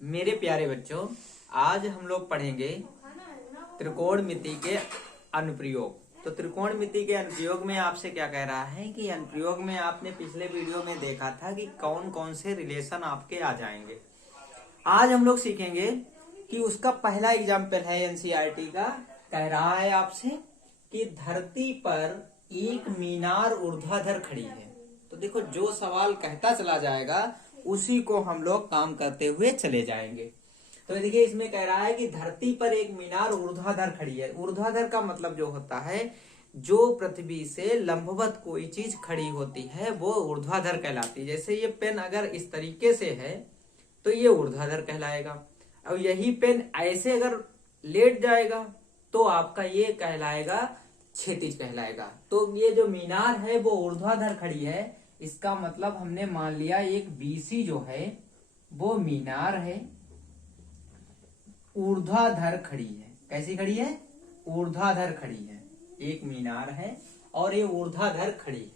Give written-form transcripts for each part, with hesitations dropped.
मेरे प्यारे बच्चों, आज हम लोग पढ़ेंगे त्रिकोणमिति के अनुप्रयोग। तो त्रिकोणमिति के अनुप्रयोग में आपसे क्या कह रहा है कि अनुप्रयोग में आपने पिछले वीडियो में देखा था कि कौन कौन से रिलेशन आपके आ जाएंगे। आज हम लोग सीखेंगे कि उसका पहला एग्जाम्पल है एनसीईआरटी का। कह रहा है आपसे कि धरती पर एक मीनार ऊर्ध्वाधर खड़ी है। तो देखो, जो सवाल कहता चला जाएगा उसी को हम लोग काम करते हुए चले जाएंगे। तो देखिए, इसमें कह रहा है कि धरती पर एक मीनार ऊर्ध्वाधर खड़ी है। ऊर्ध्वाधर का मतलब जो होता है, जो पृथ्वी से लंबवत कोई चीज खड़ी होती है वो ऊर्ध्वाधर कहलाती है। जैसे ये पेन अगर इस तरीके से है तो ये ऊर्ध्वाधर कहलाएगा। और यही पेन ऐसे अगर लेट जाएगा तो आपका ये कहलाएगा क्षैतिज कहलाएगा। तो ये जो मीनार है वो ऊर्ध्वाधर खड़ी है, इसका मतलब हमने मान लिया एक बीसी जो है वो मीनार है, ऊर्ध्वाधर खड़ी है। कैसी खड़ी है? ऊर्ध्वाधर खड़ी है। एक मीनार है और ये ऊर्ध्वाधर खड़ी है।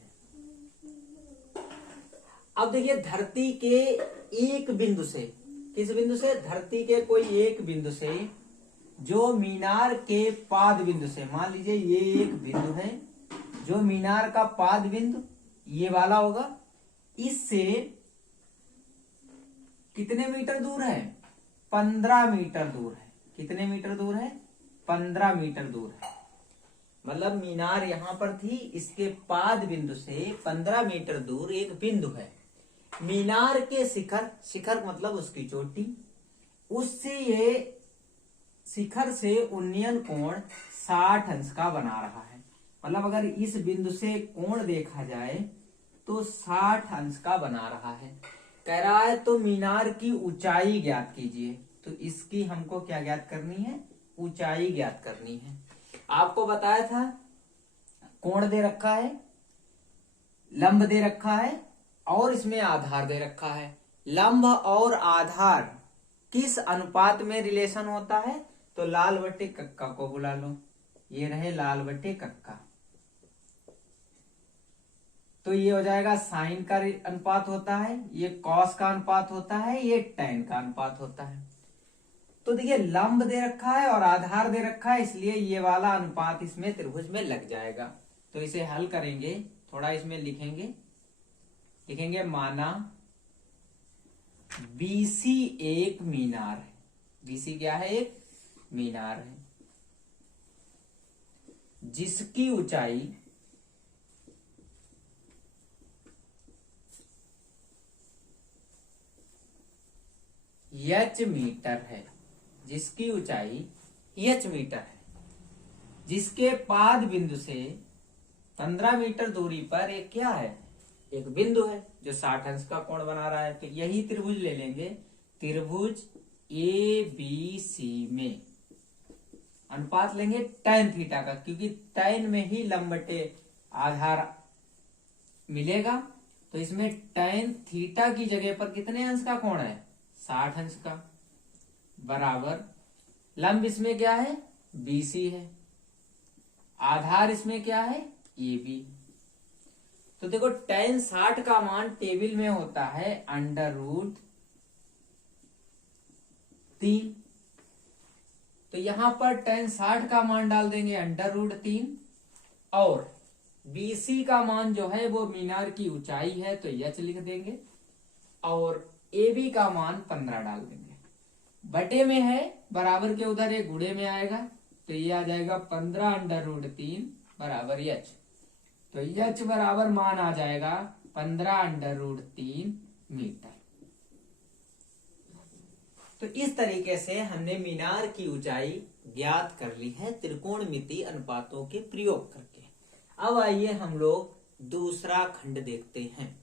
अब देखिए, धरती के एक बिंदु से, किस बिंदु से? धरती के कोई एक बिंदु से, जो मीनार के पाद बिंदु से, मान लीजिए ये एक बिंदु है, जो मीनार का पाद बिंदु ये वाला होगा, इससे कितने मीटर दूर है? 15 मीटर दूर है। कितने मीटर दूर है? 15 मीटर दूर है। मतलब मीनार यहां पर थी, इसके पाद बिंदु से 15 मीटर दूर एक बिंदु है। मीनार के शिखर, शिखर मतलब उसकी चोटी, उससे ये शिखर से उन्नयन कोण 60 अंश का बना रहा है। मतलब अगर इस बिंदु से कोण देखा जाए तो 60 अंश का बना रहा है। कह रहा है तो मीनार की ऊंचाई ज्ञात कीजिए। तो इसकी हमको क्या ज्ञात करनी है? ऊंचाई ज्ञात करनी है। आपको बताया था कोण दे रखा है, लंब दे रखा है और इसमें आधार दे रखा है। लंब और आधार किस अनुपात में रिलेशन होता है? तो लाल बटे कक्का को बुला लो। ये रहे लाल बटे कक्का, तो ये हो जाएगा साइन का अनुपात होता है, ये कॉस का अनुपात होता है, ये टेन का अनुपात होता है। तो देखिए, लंब दे रखा है और आधार दे रखा है, इसलिए ये वाला अनुपात इसमें त्रिभुज में लग जाएगा। तो इसे हल करेंगे, थोड़ा इसमें लिखेंगे माना बीसी एक मीनार है। बीसी क्या है? एक मीनार है जिसकी ऊंचाई h मीटर है। जिसकी ऊंचाई h मीटर है, जिसके पाद बिंदु से 15 मीटर दूरी पर एक क्या है? एक बिंदु है जो 60 अंश का कोण बना रहा है। तो यही त्रिभुज ले लेंगे। त्रिभुज ABC में अनुपात लेंगे tan थीटा का, क्योंकि tan में ही लंब बटे आधार मिलेगा। तो इसमें tan थीटा की जगह पर कितने अंश का कोण है? 60 अंश का, बराबर लंब इसमें क्या है? BC है, आधार इसमें क्या है? AB। तो देखो, tan 60 का मान टेबल में होता है √3। तो यहां पर tan 60 का मान डाल देंगे √3 और BC का मान जो है वो मीनार की ऊंचाई है तो h लिख देंगे और AB का मान 15 डाल देंगे। बटे में है, बराबर के उधर एक गुणे में आएगा, तो ये आ जाएगा 15 √3 बराबर h। तो h बराबर मान आ जाएगा 15 √3 मीटर। तो इस तरीके से हमने मीनार की ऊंचाई ज्ञात कर ली है त्रिकोणमिति अनुपातों के प्रयोग करके। अब आइए हम लोग दूसरा खंड देखते हैं।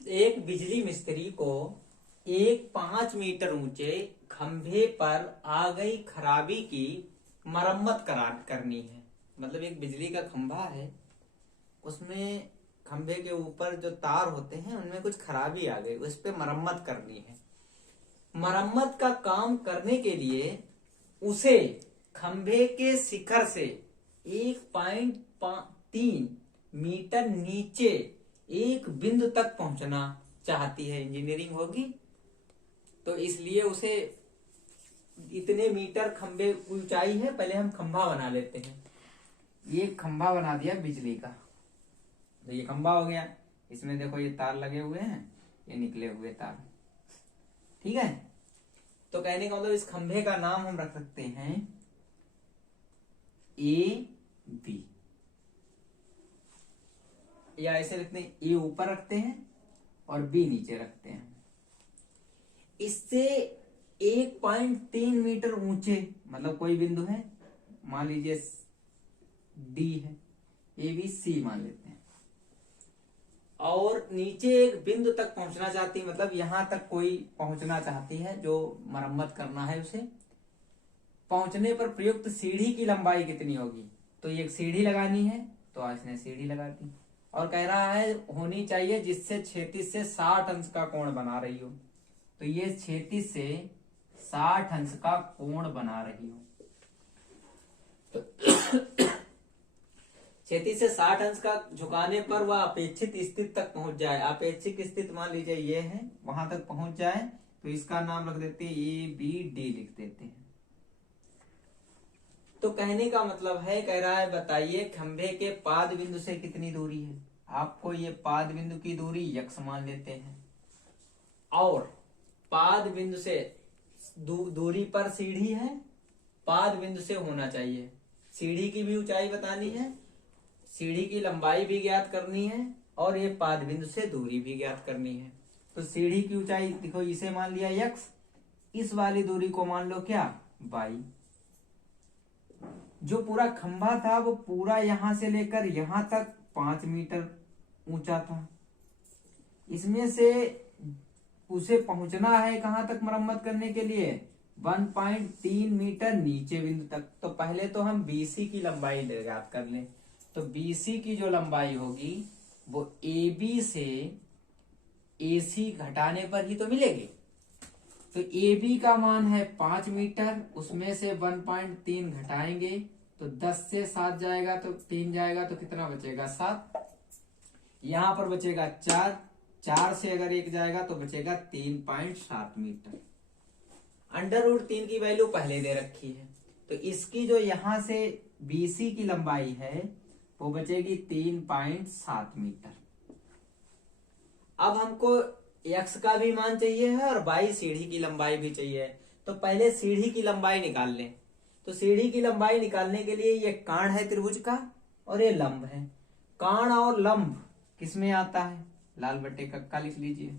एक बिजली मिस्त्री को एक 5 मीटर ऊंचे खंभे पर आ गई खराबी की मरम्मत करनी है। मतलब एक बिजली का खंभा है, उसमें खंभे के ऊपर जो तार होते हैं उनमें कुछ खराबी आ गई, उस पर मरम्मत करनी है। मरम्मत का काम करने के लिए उसे खंभे के शिखर से 1.3 मीटर नीचे एक बिंदु तक पहुंचना चाहती है, इंजीनियरिंग होगी, तो इसलिए उसे इतने मीटर खंबे ऊंचाई है। पहले हम खंभा बना लेते हैं। ये खंभा बना दिया बिजली का, तो ये खंभा हो गया। इसमें देखो ये तार लगे हुए हैं, ये निकले हुए तार, ठीक है। तो कहने का मतलब इस खंभे का नाम हम रख सकते हैं ए बी, या ऐसे रखते हैं, ए ऊपर रखते हैं और बी नीचे रखते हैं। इससे 1.3 मीटर ऊंचे, मतलब कोई बिंदु है, मान लीजिए डी है, ए बी सी मान लेते हैं, और नीचे एक बिंदु तक पहुंचना चाहती है, मतलब यहां तक कोई पहुंचना चाहती है जो मरम्मत करना है उसे। पहुंचने पर प्रयुक्त सीढ़ी की लंबाई कितनी होगी? तो ये एक सीढ़ी लगानी है, तो इसने सीढ़ी लगा दी। और कह रहा है होनी चाहिए जिससे क्षैतिज से 60 अंश का कोण बना रही हो। तो ये क्षैतिज से 60 अंश का कोण बना रही हो। क्षैतिज से 60 अंश का झुकाने पर वह अपेक्षित स्थिति तक पहुंच जाए। अपेक्षित स्थिति मान लीजिए ये है, वहां तक पहुंच जाए, तो इसका नाम रख देते हैं ए बी डी, लिख देते हैं। तो कहने का मतलब है, कह रहा है बताइए खंभे के पाद बिंदु से कितनी दूरी है। आपको ये पाद बिंदु की दूरी यक्स मान लेते हैं, और पाद बिंदु से दूरी पर सीढ़ी है, पाद बिंदु से होना चाहिए। सीढ़ी की भी ऊंचाई बतानी है, सीढ़ी की लंबाई भी ज्ञात करनी है, और ये पाद बिंदु से दूरी भी ज्ञात करनी है। तो सीढ़ी की ऊंचाई देखो, इसे मान लिया यक्स, इस वाली दूरी को मान लो क्या, वाई। जो पूरा खंभा था वो पूरा यहां से लेकर यहां तक 5 मीटर ऊंचा था। इसमें से उसे पहुंचना है कहां तक मरम्मत करने के लिए, 1.3 मीटर नीचे बिंदु तक। तो पहले तो हम बीसी की लंबाई ज्ञात कर लें। तो बीसी की जो लंबाई होगी वो AB से AC घटाने पर ही तो मिलेगी। तो AB का मान है 5 मीटर, उसमें से 1.3 घटाएंगे तो 10 से 7 जाएगा, तो 3 जाएगा, तो कितना बचेगा, 7। यहां पर बचेगा 4, 4 से अगर 1 जाएगा तो बचेगा 3.7 मीटर। √3 की वैल्यू पहले दे रखी है, तो इसकी जो यहां से BC की लंबाई है वो बचेगी 3.7 मीटर। अब हमको x का भी मान चाहिए है और y सीढ़ी की लंबाई भी चाहिए। तो पहले सीढ़ी की लंबाई निकाल लें। तो सीढ़ी की लंबाई निकालने के लिए ये काण है त्रिभुज का, और ये लंब है। काण और लंब किसमें आता है, लाल बट्टे कक्का लिख लीजिए।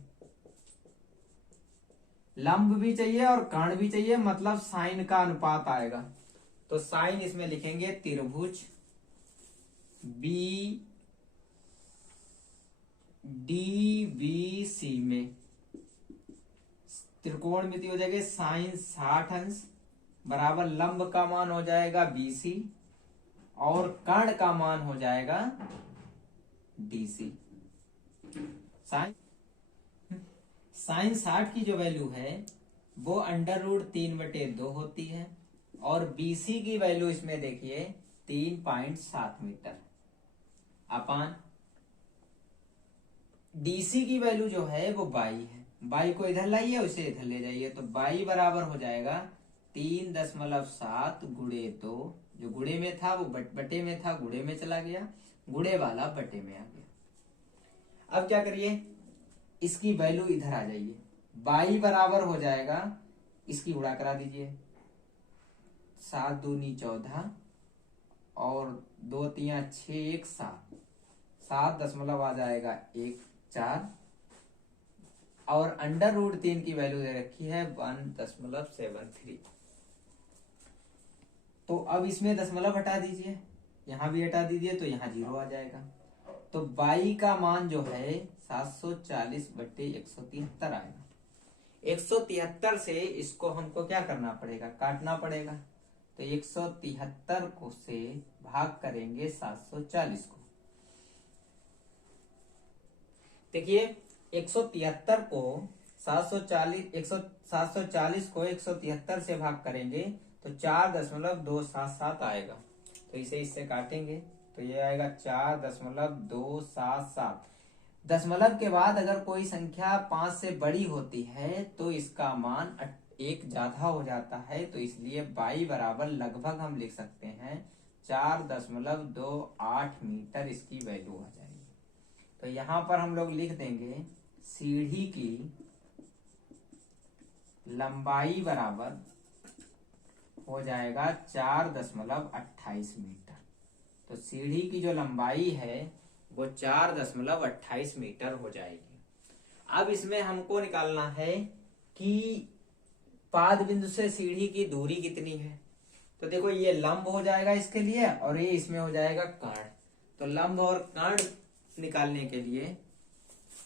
लंब भी चाहिए और काण भी चाहिए, मतलब साइन का अनुपात आएगा। तो साइन इसमें लिखेंगे त्रिभुज बी DBC में त्रिकोणमिति हो जाएगी साइन 60 अंश बराबर लंब का मान हो जाएगा BC और कर्ण का मान हो जाएगा DC। साइन 60 की जो वैल्यू है वो √3/2 होती है, और BC की वैल्यू इसमें देखिए 3.7 मीटर अपान DC की वैल्यू जो है वो बाई है। बाई को इधर लाइए, उसे इधर ले जाइए, तो बाई बराबर हो जाएगा 3.7 गुणे 2। जो गुणे में था वो बटे में था, गुणे में चला गया, गुणे वाला बटे में आ गया। अब क्या करिए, इसकी वैल्यू इधर आ जाइए। बाई बराबर हो जाएगा, इसकी गुणा करा दीजिए, 7 दूनी 14 और 2 3 6 1 7, 7 दशमलव आ जाएगा 1 4, और √3 की वैल्यू दे रखी है 1.73। तो अब इसमें दशमलव हटा दीजिए, यहां भी हटा दीजिए, तो यहां 0 आ जाएगा। तो बाई का मान जो है 740/173 आएगा। 173 से इसको हमको क्या करना पड़ेगा, काटना पड़ेगा। तो 173 को से भाग करेंगे 740 को। देखिए 173 को 740 को 173 से भाग करेंगे तो 4.277 आएगा। तो इसे इससे काटेंगे तो ये आएगा 4.277। दशमलव के बाद अगर कोई संख्या 5 से बड़ी होती है तो इसका मान 1 ज्यादा हो जाता है, तो इसलिए y बराबर लगभग हम लिख सकते हैं 4.28 मीटर इसकी वैल्यू आ जाएगी। तो यहाँ पर हम लोग लिख देंगे सीढ़ी की लंबाई बराबर हो जाएगा 4.28 मीटर। तो सीढ़ी की जो लंबाई है वो 4.28 मीटर हो जाएगी। अब इसमें हमको निकालना है कि पाद बिंदु से सीढ़ी की दूरी कितनी है। तो देखो ये लंब हो जाएगा इसके लिए और ये इसमें हो जाएगा कर्ण। तो लंब और कर्ण निकालने के लिए,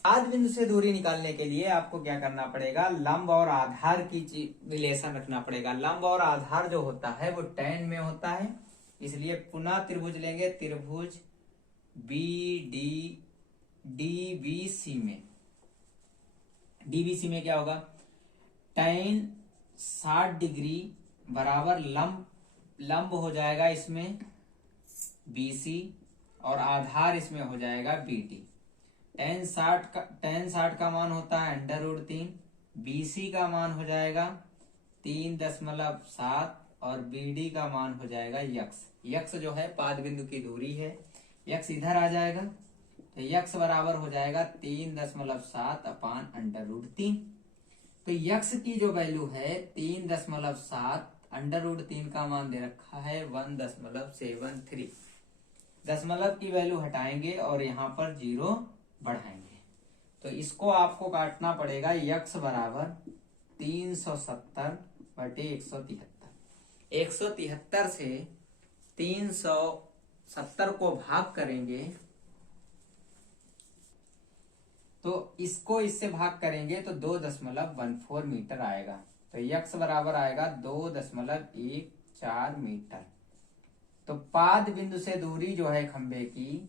पाद बिंदु से दूरी निकालने के लिए आपको क्या करना पड़ेगा, लंब और आधार की रिलेशन रखना पड़ेगा। लंब और आधार जो होता है वो tan में होता है, इसलिए पुनः त्रिभुज लेंगे, त्रिभुज डीबीसी में, डीबीसी में क्या होगा, tan 60 डिग्री बराबर लंब हो जाएगा इसमें BC और आधार इसमें हो जाएगा BD। tan 60 का मान होता है √3, BC का मान हो जाएगा 3.7 और BD का मान हो जाएगा यक्स जो है पाद बिंदु की दूरी है, यक्स इधर आ जाएगा। तो यक्स बराबर हो जाएगा 3.7 अपान √3। तो यक्स की जो वैल्यू है 3.7, √3 का मान दे रखा है 1.73। दशमलव की वैल्यू हटाएंगे और यहाँ पर 0 बढ़ाएंगे। तो इसको आपको काटना पड़ेगा, यक्स बराबर 370/173। 173 से 370 को भाग करेंगे तो इसको इससे भाग करेंगे तो 2.14 मीटर आएगा। तो यक्स बराबर आएगा 2.14 मीटर। तो पाद बिंदु से दूरी जो है खंबे की